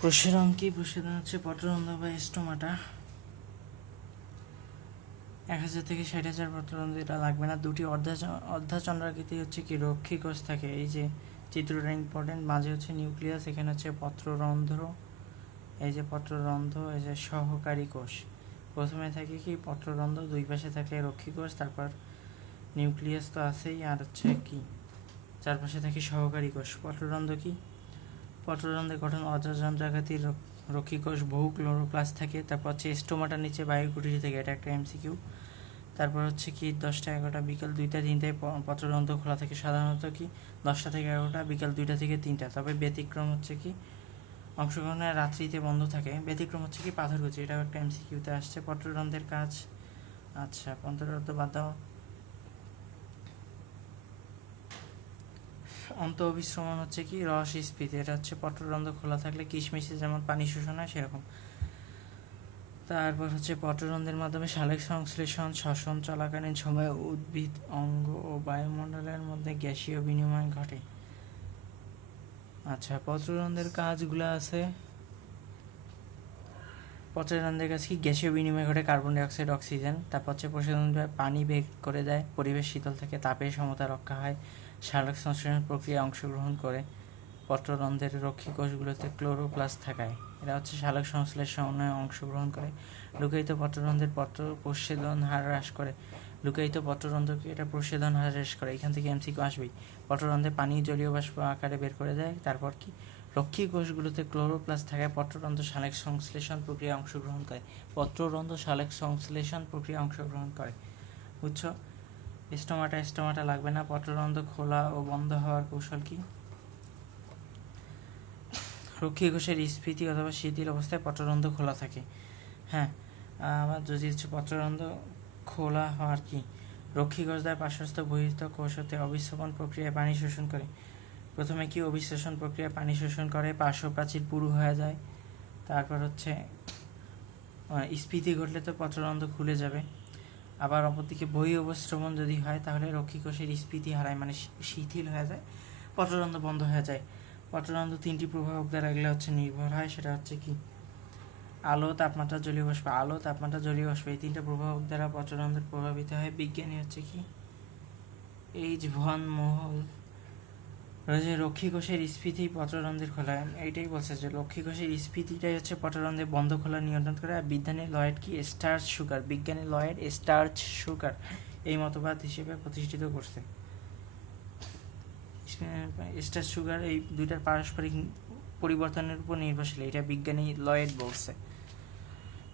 প্রসারণ কি প্রসারণ হচ্ছে পটরন্ধ্র বা স্টোমাটা এক হাজার থেকে ষাট হাজার পত্ররন্ধ্র এটা লাগবে না। দুটি অর্ধা অর্ধাচন্দ্রাকৃতি হচ্ছে কি, রক্ষী কোষ থাকে। এই যে চিত্রটা ইম্পর্টেন্ট মাঝে হচ্ছে নিউক্লিয়াস, এখানে হচ্ছে পত্ররন্ধ্র। এই যে পত্ররন্ধ্র, এই যে সহকারী কোষ। প্রথমে থাকে কি, পত্ররন্ধ্র, দুই পাশে থাকে রক্ষী কোষ, তারপর নিউক্লিয়াস তো আছেই, আর হচ্ছে কি, চারপাশে থাকে সহকারী কোষ। পত্ররন্ধ্র কি? পত্ররন্ধ্রের গঠন অর্ধচন্দ্রাকৃতির রক- রক্ষী কোষ, বহু ক্লোরোপ্লাস্ট থাকে। তারপর হচ্ছে স্টোমাটার নিচে বায়ুকুটির থেকে, এটা একটা এমসিকিউ। তারপর হচ্ছে কি দশটা এগারোটা, বিকাল দুইটা, তিনটায় প- পত্ররন্ধ্র খোলা থাকে সাধারণত কি দশটা থেকে এগারোটা, বিকাল দুইটা থেকে তিনটা। তবে ব্যতিক্রম হচ্ছে কি অংশগ্রহণের রাত্রিতে বন্ধ থাকে। ব্যতিক্রম হচ্ছে কি পাথরকুচি এটাও একটা এমসিকিউতে আসছে। পত্ররন্ধ্রের কাজ আচ্ছা পত্ররন্ধ্র বাদ দাও। অন্ত অবিশ্রমণ হচ্ছে কি? রস স্ফীতি এটা হচ্ছে পত্ররন্ধ্র খোলা থাকলে কিশমিশে যেমন পানি শোষণ হয়, সেরকম। তারপর হচ্ছে পত্ররন্ধ্রের মাধ্যমে সালেক সংশ্লেষণ, শ্বসন, চলাকালীন সময়ে উদ্ভিদ, অঙ্গ ও বায়ুমণ্ডলের মধ্যে গ্যাসীয় বিনিময় ঘটে। আচ্ছা পত্ররন্ধ্রের কাজগুলো আছে। পত্ররন্ধ্রের কাছে কি? গ্যাসীয় বিনিময় ঘটে কার্বন ডাইঅক্সাইড, অক্সিজেন। তারপর হচ্ছে প্রসারণে পানি বেগ করে দেয়, পরিবেশ শীতল থেকে, তাপের সমতা রক্ষা হয়। সালোক সংশ্লেষণ প্রক্রিয়ায় অংশগ্রহণ করে পত্ররন্ধ্রের রক্ষী কোষগুলোতে ক্লোরোপ্লাস্ট থাকায়। এরা হচ্ছে সালোক সংশ্লেষণে অংশগ্রহণ করে। লুকায়িত পত্ররন্ধ্রের পত্র প্রচ্ছেদন হার হ্রাস করে। লুকায়িত পত্ররন্ধ্রকে এটা প্রচ্ছেদন হার হ্রাস করে। এখান থেকে এমসিকিউ আসবেই। পত্ররন্ধ্রে পানি, জলীয় বাষ্প আকারে বের করে দেয়। তারপর কি? রক্ষী কোষগুলোতে ক্লোরোপ্লাস্ট থাকায় পত্ররন্ধ্র সালেক সংশ্লেষণ প্রক্রিয়ায় অংশগ্রহণ করে। পত্ররন্ধ্র সালেক সংশ্লেষণ প্রক্রিয়ায় অংশগ্রহণ করে। বুঝছ? স্টোমাটা স্টোমাটা লাগবে না পত্ররন্ধ্র খোলা ও বন্ধ হওয়ার কৌশল কি? রক্ষী ঘোষের স্ফীতি অথবা শিথিল অবস্থায় পত্ররন্ধ্র খোলা থাকে। হ্যাঁ আবার যদি হচ্ছে পত্ররন্ধ্র খোলা হওয়ার কি? রক্ষী কোষ দ্বারা পার্শ্বস্থ বহির্স্থ কোষ হতে প্রক্রিয়ায় পানি শোষণ করে। প্রথমে কি অবিশ্লেষণ প্রক্রিয়ায় পানি শোষণ করে? পার্শ্ব প্রাচীর পুরু হয়ে যায়। তারপর হচ্ছে স্ফীতি ঘটলে তো পত্ররন্ধ্র খুলে যাবে। আবার অপরদিকে বই অবশ্রমণ যদি হয়, তাহলে রক্ষী কোষের স্ফীতি হারায় মানে শিথিল হয়ে যায় পটরন্ধ্র বন্ধ হয়ে যায়। পটরন্ধ্র তিনটি প্রভাবক দ্বারা এগুলো হচ্ছে নির্ভর হয়, সেটা হচ্ছে কি? আলো, তাপমাত্রা, জলীয় বাষ্প। আলো, তাপমাত্রা, জলীয় বাষ্প, এই তিনটা প্রভাবক দ্বারা পটরন্ধ্র প্রভাবিত হয়। বিজ্ঞানী হচ্ছে কি? এইচ ভন মহল রয়েছে রক্ষী কোষের স্ফীতি পত্ররন্ধ্রের খোলা, এইটাই বলছে যে রক্ষী কোষের স্ফীতিটাই হচ্ছে পত্ররন্ধ্রের বন্ধ খোলা নিয়ন্ত্রণ করে, আর বিজ্ঞানী লয়েড কি? Starch sugar. বিজ্ঞানী লয়েড স্টার্চ সুগার এই মতবাদ হিসেবে প্রতিষ্ঠিত করছে। স্টার্চ সুগার এই দুইটার পারস্পরিক পরিবর্তনের উপর নির্ভরশীল, এটা বিজ্ঞানী লয়েড বলছে।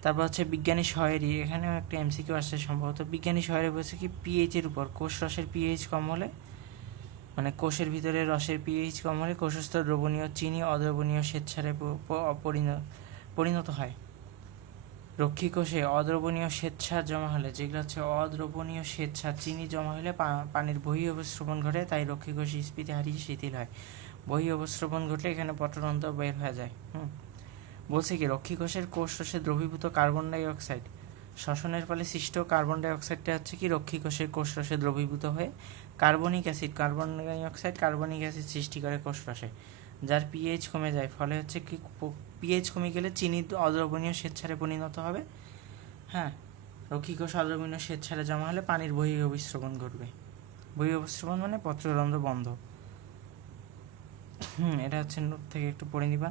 তারপর হচ্ছে বিজ্ঞানী শয়েরই এখানেও একটা এমসি এমসিকিউ আসছে সম্ভবত। বিজ্ঞানী শয়েরে বলছে কি পিএইচ এর উপর, কোষ রসের পিএইচ কম হলে মানে কোষের ভিতরে রসের পিএইচ কম হলে কোষস্থ দ্রবণীয় চিনি অদ্রবণীয় স্বেচ্ছারে পরিণত হয়। রক্ষী কোষে অদ্রবণীয় স্বেচ্ছা জমা হলে, যেগুলো হচ্ছে অদ্রবণীয় স্বেচ্ছা চিনি জমা হলে পানির বহি অবস্রবণ ঘটে, তাই রক্ষী কোষ স্ফীতি হারিয়ে শিথিল হয়। বহি অবস্রবণ ঘটলে এখানে পটরন্ধ্র বের হয়ে যায়, হুম। বলছে কি, রক্ষী কোষের কোষ রসে দ্রবীভূত কার্বন ডাই অক্সাইড শ্বসনের ফলে সৃষ্ট কার্বন ডাই অক্সাইডটা হচ্ছে কি রক্ষী কোষের কোষ রসে দ্রবীভূত হয়ে carbonic acid, carbon dioxide carbonic acid সৃষ্টি করে কোষ রসে যার পিএইচ কমে যায়। ফলে হচ্ছে কি পিএইচ কমে গেলে চিনি অদ্রবণীয় স্বেচ্ছারে পরিণত হবে। হ্যাঁ রক্ষী কোষ অদ্রবণীয় স্বেচ্ছারে জমা হলে পানির বহি অবিশ্রবণ ঘটবে। বহি অবিশ্রবণ মানে পত্ররন্ধ্র বন্ধ। হুম, এটা হচ্ছে নোট থেকে একটু পড়ে নিবা।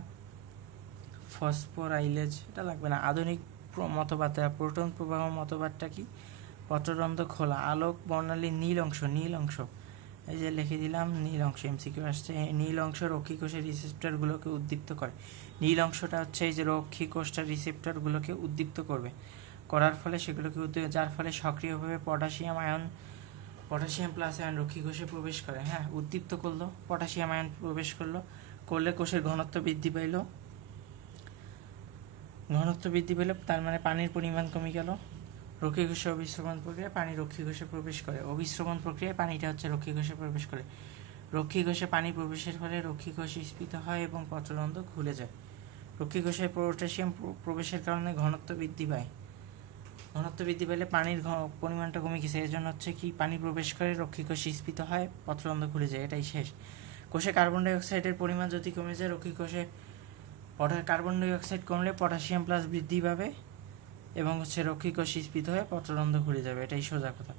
ফসফোরাইলেজ, এটা লাগবে না। আধুনিক মতবাদ প্রোটন প্রবাহ মতবাদটা কি? পত্ররন্ধ্র খোলা, আলোক, বর্ণালী, নীল অংশ নীল অংশ। এই যে লিখে দিলাম, নীল অংশ এমসিকিউ আসছে। নীল অংশ রক্ষী কোষের রিসেপ্টরগুলোকে উদ্দীপ্ত করে। নীল অংশটা হচ্ছে এই যে রক্ষী কোষটা রিসেপ্টরগুলোকে উদ্দীপ্ত করবে। করার ফলে সেগুলোকে উদ্দীপ যার ফলে সক্রিয়ভাবে potassium ion, potassium plus ion রক্ষী কোষে প্রবেশ করে। হ্যাঁ উদ্দীপ্ত করল, পটাশিয়াম আয়ন প্রবেশ করল। করলে কোষের ঘনত্ব বৃদ্ধি পাইলো। ঘনত্ব বৃদ্ধি পেলে তার মানে পানির পরিমাণ কমে গেল। রক্ষী কোষে অবিশ্রবণ প্রক্রিয়ায় পানি রক্ষী কোষে প্রবেশ করে। অবিশ্রবণ প্রক্রিয়ায় পানিটা হচ্ছে রক্ষী কোষে প্রবেশ করে। রক্ষী কোষে পানি প্রবেশের ফলে রক্ষী কোষ স্ফীত হয় এবং পত্ররন্ধ্র খুলে যায়। রক্ষী কোষে পটাশিয়াম প্রবেশের কারণে ঘনত্ব বৃদ্ধি পায়। ঘনত্ব বৃদ্ধি পেলে পানির পরিমাণটা কমে গেছে। এর জন্য হচ্ছে কি, পানি প্রবেশ করে রক্ষী কোষ স্ফীত হয় পত্ররন্ধ্র খুলে যায়। এটাই শেষ। কোষে কার্বন ডাই অক্সাইডের পরিমাণ যদি কমে যায়, রক্ষী কোষে কার্বন ডাই অক্সাইড কমলে পটাশিয়াম প্লাস বৃদ্ধি পাবে এবং হচ্ছে রক্ষীকোষ স্ফীত হয়ে পত্ররন্ধ্র ঘুরে যাবে, এটাই সোজা কথা।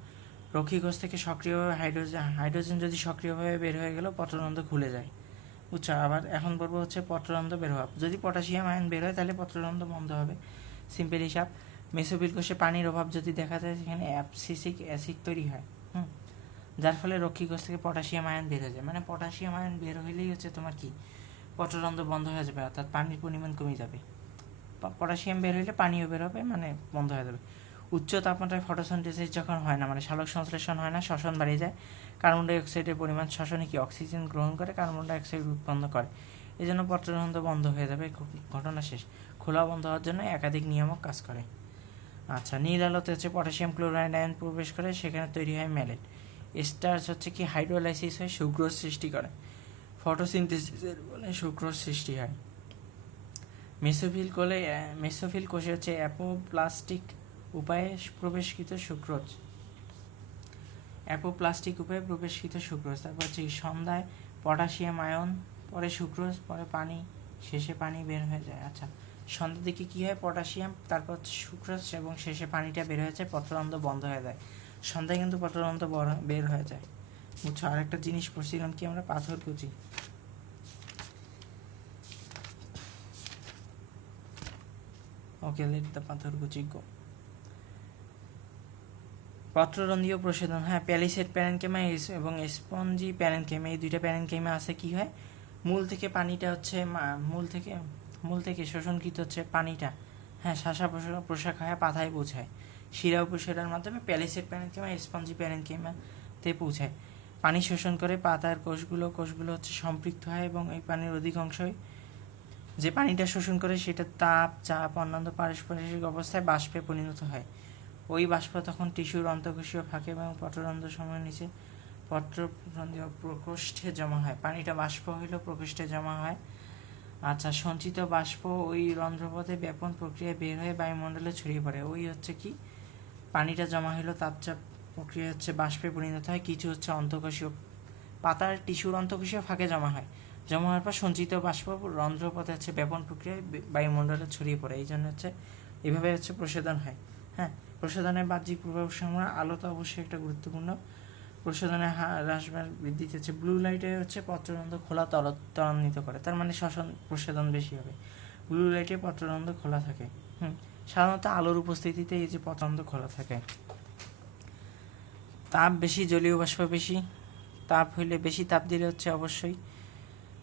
রক্ষীকোষ থেকে সক্রিয়ভাবে হাইড্রোজেন হাইড্রোজেন যদি সক্রিয়ভাবে বের হয়ে গেল, পত্ররন্ধ্র খুলে যায়। বুঝছ? আবার এখন বলব হচ্ছে পত্ররন্ধ্র বের হওয়া। যদি পটাশিয়াম আয়ন বের হয়, তাহলে পত্ররন্ধ্র বন্ধ হবে। সিম্পল হিসাব মেসোফিল কোষে পানির অভাব যদি দেখা যায়, সেখানে অ্যাপসিসিক অ্যাসিড তৈরি হয়, হুম? যার ফলে রক্ষীকোষ থেকে পটাশিয়াম আয়ন বের হয়ে যায়। মানে পটাশিয়াম আয়ন বের হইলেই হচ্ছে তোমার কি? পত্ররন্ধ্র বন্ধ হয়ে যাবে, অর্থাৎ পানির পরিমাণ কমে যাবে। পটাশিয়াম বের হইলে পানিও বের হবে মানে বন্ধ হয়ে যাবে। উচ্চ তাপমাত্রায় ফটোসিনথেসিস যখন হয় না মানে সালোক সংশ্লেষণ হয় না, শ্বসন বাড়িয়ে যায়, কার্বন ডাই অক্সাইডের পরিমাণ শ্বসনে কি অক্সিজেন গ্রহণ করে, কার্বন ডাইঅক্সাইড উৎপন্ন করে। এই জন্য পত্ররন্ধ্র বন্ধ হয়ে যাবে ঘটনা শেষ। খোলা বন্ধ হওয়ার জন্য একাধিক নিয়ামক কাজ করে। আচ্ছা নীল আলোতে হচ্ছে পটাশিয়াম ক্লোরাইড আয়ন প্রবেশ করে, সেখানে তৈরি হয় ম্যালেট স্টার্চ হচ্ছে কি হাইড্রোলাইসিস হয়ে সুক্রোজ সৃষ্টি করে। ফটোসিনথেসিসের ফলে সুক্রোজ সৃষ্টি হয়। মেসোফিল কোলে মেসোফিল কোষে হচ্ছে অ্যাপোপ্লাস্টিক উপায়ে প্রবেশকৃত সুক্রোজ। অ্যাপোপ্লাস্টিক উপায়ে প্রবেশকৃত সুক্রোজ। তারপর হচ্ছে সন্ধ্যায় পটাশিয়াম আয়ন, পরে সুক্রোজ, পরে পানি, শেষে পানি বের হয়ে যায়। আচ্ছা সন্ধ্যার দিকে কী হয়? পটাশিয়াম, তারপর সুক্রোজ এবং শেষে পানিটা বের হয়ে যায়, পত্ররন্ধ্র বন্ধ হয়ে যায়। সন্ধ্যায় কিন্তু পত্ররন্ধ্র বের হয়ে যায়। বুঝছ আরেকটা জিনিস পড়ছিলাম কি আমরা পাথর কুচি ওকে লেট দ্য পাথর কুচি গো পত্ররন্ধ্রীয় প্রশোধন হ্যাঁ প্যারেনকেমা এবং স্পঞ্জি প্যারেনকেমা এই দুইটা প্যারেনকেমা আছে, কি হয়? মূল থেকে পানিটা হচ্ছে মূল থেকে মূল থেকে শোষণকৃত হচ্ছে পানিটা। হ্যাঁ শাসা প্রশাখা হয় পাতায় পৌঁছায়। শিরা উপশিরার মাধ্যমে প্যালিসেট প্যারেনকেমা স্পঞ্জি প্যারেনকেমাতে পৌঁছায়। পানি শোষণ করে পাতার কোষগুলো কোষগুলো হচ্ছে সম্পৃক্ত হয় এবং এই পানির অধিকাংশই যে পানিটা শোষণ করে সেটা তাপ, চাপ, অন্যান্য পারস্পরিক অবস্থায় বাষ্পে পরিণত হয়। ওই বাষ্প তখন টিস্যুর অন্তঃকোষীয় ফাঁকে এবং পত্ররন্ধ্র সময়ের নিচে পত্ররন্ধ্রীয় প্রকোষ্ঠে জমা হয়। পানিটা বাষ্প হইলেও প্রকোষ্ঠে জমা হয়। আচ্ছা সঞ্চিত বাষ্প ওই রন্ধ্রপথে ব্যাপন প্রক্রিয়ায় বের হয়ে বায়ুমণ্ডলে ছড়িয়ে পড়ে। ওই হচ্ছে কি? পানিটা জমা হলো তাপচাপ প্রক্রিয়া হচ্ছে বাষ্পে পরিণত হয়, কিছু হচ্ছে অন্তঃকোষীয় পাতার টিস্যুর অন্তঃকোষীয় ফাঁকে জমা হয়। জমা হওয়ার পর সঞ্চিত বাষ্প রন্ধ্রপথে হচ্ছে ব্যাপন প্রক্রিয়ায় বায়ুমণ্ডলে ছড়িয়ে পড়ে। এই জন্য হচ্ছে এভাবে হচ্ছে প্রশোধন হয়। হ্যাঁ প্রশোধনের বাহ্যিক প্রভাব সময় আলো তো অবশ্যই একটা গুরুত্বপূর্ণ। প্রশোধনের হা- হ্রাস বৃদ্ধিতে হচ্ছে ব্লু লাইটে হচ্ছে পত্ররন্ধ্র খোলা তর ত্বরান্বিত করে। তার মানে শ্বসন প্রশোধন বেশি হবে। ব্লু লাইটে পত্ররন্ধ্র খোলা থাকে। হুম, সাধারণত আলোর উপস্থিতিতে এই যে পত্ররন্ধ্র খোলা থাকে। তাপ বেশি, জলীয় বাষ্প বেশি। তাপ হইলে বেশি তাপ দিলে হচ্ছে অবশ্যই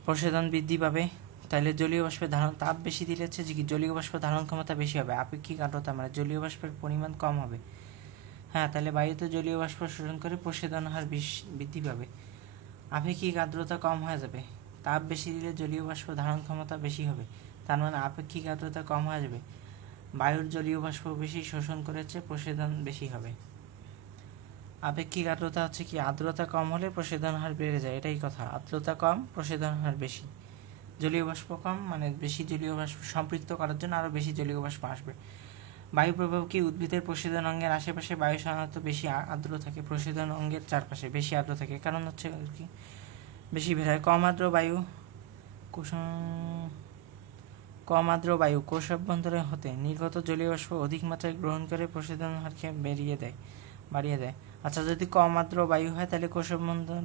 প্রশোধন বৃদ্ধি পাবে। তাহলে জলীয় বাষ্পের ধারণ, তাপ বেশি দিলে হচ্ছে যে কি, জলীয় বাষ্প ধারণ ক্ষমতা বেশি হবে। আপেক্ষিক আর্দ্রতা মানে জলীয় বাষ্পের পরিমাণ কম হবে। হ্যাঁ তাহলে বায়ুতে জলীয় বাষ্প শোষণ করে প্রশোধন হার বৃদ্ধি পাবে। আপেক্ষিক আর্দ্রতা কম হয়ে যাবে। তাপ বেশি দিলে জলীয় বাষ্প ধারণ ক্ষমতা বেশি হবে। তার মানে আপেক্ষিক আর্দ্রতা কম হয়ে যাবে। বায়ুর জলীয় বাষ্প বেশি শোষণ করেছে প্রশোধন বেশি হবে। আপেক্ষিক আর্দ্রতা হচ্ছে কি, আর্দ্রতা কম হলে প্রশোধন হার বেড়ে যায়, এটাই কথা। আর্দ্রতা কম, প্রশোধন হার বেশি। জলীয় বাষ্প কম মানে বেশি জলীয় বাষ্প সম্পৃক্ত করার জন্য আরও বেশি জলীয় বাষ্প আসবে। বায়ু প্রভাব কি উদ্ভিদের প্রশোধন অঙ্গের আশেপাশে বায়ু সাধারণত বেশি আর্দ্র থাকে? প্রশোধন অঙ্গের চারপাশে বেশি আর্দ্র থাকে। কারণ হচ্ছে আর কি, বেশি বের হয় কম আর্দ্র বায়ু কম আর্দ্র বায়ু কোষ অভ্যন্তরে হতে নির্গত জলীয় বাষ্প অধিক মাত্রায় গ্রহণ করে প্রশোধন হারকে বেরিয়ে দেয়, বাড়িয়ে দেয়। আচ্ছা যদি কম আর্দ্র বায়ু হয়, তাহলে কোষ অভ্যন্তর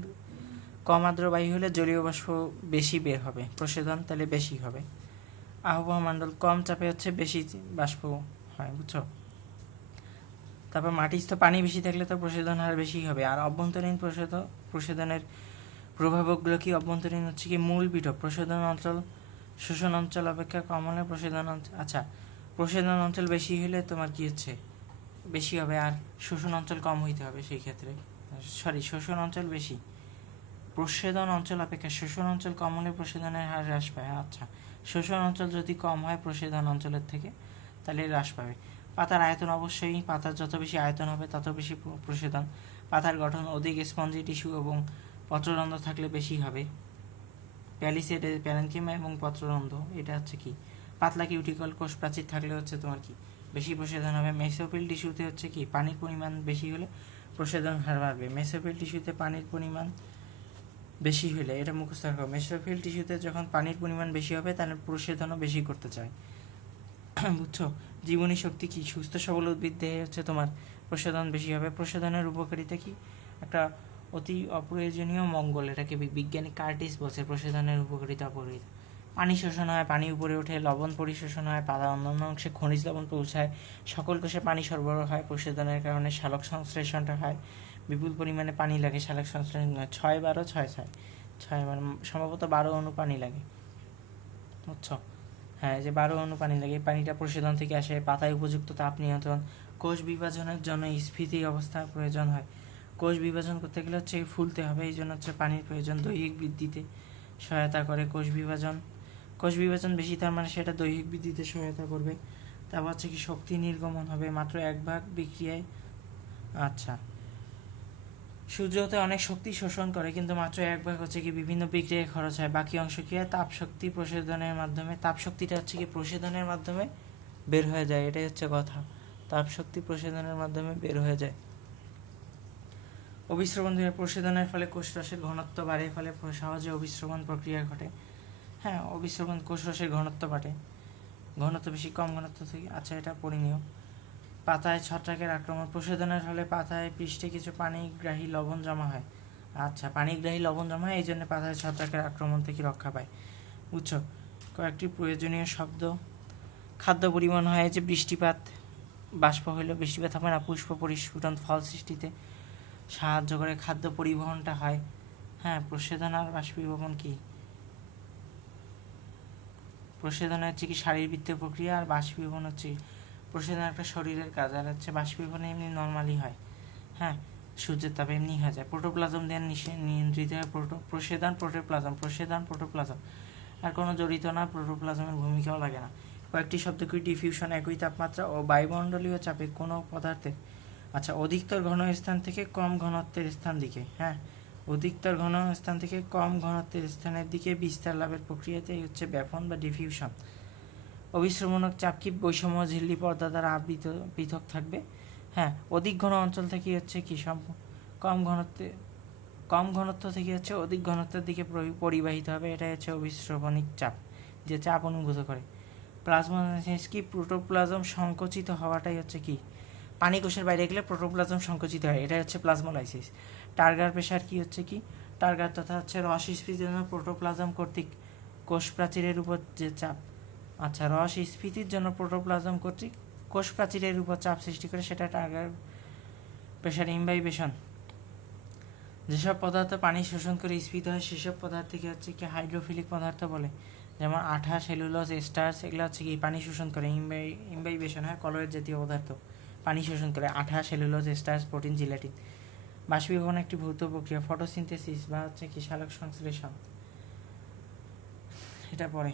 কম আর্দ্র বায়ু হলে জলীয় বাষ্প বেশি বের হবে প্রশোধন তাহলে বেশি হবে। আবহাওয়া মণ্ডল কম চাপে হচ্ছে বেশি বাষ্প হয়, বুঝছ? তারপর মাটির তো পানি বেশি থাকলে তো প্রশোধন হার বেশি হবে। আর অভ্যন্তরীণ প্রশোধ প্রশোধনের প্রভাবকগুলো কি? অভ্যন্তরীণ হচ্ছে কি মূল পিঠক প্রশোধন অঞ্চল, শোষণ অঞ্চল অপেক্ষা কম হলে প্রশোধন অঞ্চল আচ্ছা প্রশোধন অঞ্চল বেশি হলে তোমার কি হচ্ছে? বেশি হবে আর শোষণ অঞ্চল কম হইতে হবে সেই ক্ষেত্রে। সরি শোষণ অঞ্চল বেশি। প্রসেদন অঞ্চল অপেক্ষা, শোষণ অঞ্চল কম হলে প্রশোধনের হার হ্রাস পায়। আচ্ছা শোষণ অঞ্চল যদি কম হয় প্রসেদন অঞ্চলের থেকে, তাহলে হ্রাস পাবে। পাতার আয়তন অবশ্যই, পাতার যত বেশি আয়তন হবে, তত বেশি প্রসেদন। পাতার গঠন অধিক স্পঞ্জি টিস্যু এবং পত্ররন্ধ্র থাকলে বেশি হবে। প্যালিসেডে প্যারেনকিমা এবং পত্ররন্ধ্র, এটা হচ্ছে কি? পাতলা কিউটিকল কোষ প্রাচীর থাকলে হচ্ছে তোমার কি? বেশি প্রশোধন হবে। মেসোফিল টিস্যুতে হচ্ছে কি, পানির পরিমাণ বেশি হলে প্রশোধন হার বাড়বে। মেসোফিল টিস্যুতে পানির পরিমাণ বেশি হলে এটা মুখস্থ রাখো। মেসোফিল টিস্যুতে যখন পানির পরিমাণ বেশি হবে তাহলে প্রশোধনও বেশি করতে চায়। বুঝছ? জীবনী শক্তি কি? সুস্থ, সবল উদ্ভিদ দেহে হচ্ছে তোমার প্রশোধন বেশি হবে। প্রশোধনের উপকারিতা কি? একটা অতি অপ্রয়োজনীয় মঙ্গল, এটাকে বিজ্ঞানী কার্টিস বলছে প্রশোধনের উপকারিতা অপকারিতা পানি শোষণ হয়, পানি উপরে ওঠে, লবণ পরিশোষণ হয়, পাতা অন্যান্য অংশে খনিজ লবণ পৌঁছায়। সকল কোষে পানি সরবরাহ হয় প্রশোধনের কারণে শালক সংশ্লেষণটা হয়। বিপুল পরিমাণে পানি লাগে, শালক সংশ্লেষণ ছয় বারো ছয় ছয়। ছয় মানে সম্ভবত বারো অণু পানি লাগে। বুঝছ? হ্যাঁ যে বারো অণু পানি লাগে পানিটা প্রশোধন থেকে আসে, পাতায় উপযুক্ত তাপ নিয়ন্ত্রণ। কোষ বিভাজনের জন্য স্ফীতি অবস্থা প্রয়োজন হয়। কোষ বিভাজন করতে গেলে হচ্ছে ফুলতে হবে, এই জন্য হচ্ছে পানির প্রয়োজন দৈহিক বৃদ্ধিতে সহায়তা করে। কোষ বিভাজন কোষ বিভাজন বেশি, তার মানে সেটা দৈহিক বৃদ্ধিতে সহায়তা করবে। তারপর হচ্ছে কি শক্তি নির্গমন হবে মাত্র এক ভাগ বিক্রিয়ায়। আচ্ছা। সূর্যতে অনেক শক্তি শোষণ করে, কিন্তু মাত্র এক ভাগ হচ্ছে কি বিভিন্ন বিক্রিয়ায় খরচ হয়। বাকি অংশ কি হয়? তাপ শক্তি প্রশোধনের মাধ্যমে, তাপ শক্তিটা হচ্ছে কি প্রশোধনের মাধ্যমে বের হয়ে যায়, এটাই হচ্ছে কথা। তাপ শক্তি প্রশোধনের মাধ্যমে বের হয়ে যায়। অবিশ্রবণ দিয়ে প্রশোধনের ফলে কোষরসের ঘনত্ব বাড়ে ফলে সহজে অবিশ্রবণ প্রক্রিয়া ঘটে। হ্যাঁ অবিশ্রবণ কোষরসের ঘনত্ব বাড়ে। ঘনত্ব বেশি, কম ঘনত্ব থেকে। আচ্ছা এটা পরিণীয় পাতায় ছত্রাকের আক্রমণ। প্রশোধনের ফলে পাতায় পৃষ্ঠে কিছু পানিগ্রাহী লবণ জমা হয়। আচ্ছা পানিগ্রাহী লবণ জমা হয় এই জন্য পাতায় ছত্রাকের আক্রমণ থেকে রক্ষা পায়। বুঝছ? কয়েকটি প্রয়োজনীয় শব্দ। খাদ্য পরিমাণ হয় যে বৃষ্টিপাত, বাষ্প হইলে বৃষ্টিপাত হবে না, পুষ্প পরিস্ফুটন ফল সৃষ্টিতে সাহায্য করে। খাদ্য পরিবহনটা হয়। হ্যাঁ প্রশোধন আর বাষ্পীভবন কি? প্রশোধন হচ্ছে কি শারীরবৃত্তীয় প্রক্রিয়া আর বাষ্পীভবন হচ্ছে প্রশোধন একটা শরীরের কাজ। আর হচ্ছে বাষ্পীভবন এমনি নর্মালি হয়। হ্যাঁ সূর্যের তাপে এমনি হয়ে যায়। প্রোটোপ্লাজম দিয়ে নিয়ন্ত্রিত হয় প্রোটো প্রশোধন প্রোটোপ্লাজম প্রশোধন প্রোটোপ্লাজম আর কোনো জড়িত না প্রোটোপ্লাজমের ভূমিকাও লাগে না। কয়েকটি শব্দ কি ডিফিউশন একই তাপমাত্রা ও বায়ুমণ্ডলীয় চাপে কোনো পদার্থের আচ্ছা অধিকতর ঘন স্থান থেকে কম ঘনত্বের স্থান দিকে। হ্যাঁ অধিকতর ঘন স্থান থেকে কম ঘনত্বের স্থানের দিকে বিস্তার লাভের প্রক্রিয়াতেই হচ্ছে ব্যাপন বা ডিফিউশন অবিশ্রমণক চাপ কি বৈষম্য ঝিল্লি পর্দা দ্বারা আবৃত, পৃথক থাকবে? হ্যাঁ অধিক ঘন অঞ্চল থেকে হচ্ছে কি কম ঘনত্বে, কম ঘনত্ব থেকে হচ্ছে অধিক ঘনত্বের দিকে পরিবাহিত হবে, এটাই হচ্ছে অবিশ্রবণিক চাপ, যে চাপ অনুভূত করে। প্লাজমোলাইসিস কি প্রোটোপ্লাজম সংকুচিত হওয়াটাই হচ্ছে কি? পানি কোষের বাইরে গেলে প্রোটোপ্লাজম সংকুচিত হয়, এটাই হচ্ছে প্লাজমোলাইসিস। টার্গার প্রেশার কি হচ্ছে কি? টার্গার তথা হচ্ছে রস স্ফীতির জন্য প্রোটোপ্লাজম কর্তৃক কোষ প্রাচীরের উপর যে চাপ। আচ্ছা রস স্ফীতির জন্য প্রোটোপ্লাজম কর্তৃক কোষ প্রাচীরের উপর চাপ সৃষ্টি করে সেটা টার্গার প্রেশার ইমবাইবেশন যেসব পদার্থ পানি শোষণ করে স্ফীত হয়, সেসব পদার্থকে হচ্ছে কি হাইড্রোফিলিক পদার্থ বলে। যেমন আঠা, সেলুলোজ, স্টার্চ, এগুলো হচ্ছে কি পানি শোষণ করে ইমবাই ইমবাইবেশন হয় কলয়েড জাতীয় পদার্থ। পানি শোষণ করে আঠা, সেলুলোজ, স্টার্চ, প্রোটিন, জিলাটিন। বাষ্পীভবন একটি ভৌত প্রক্রিয়া ফটোসিনথেসিস বা হচ্ছে কি সালোক সংশ্লেষণ। এটা পরে।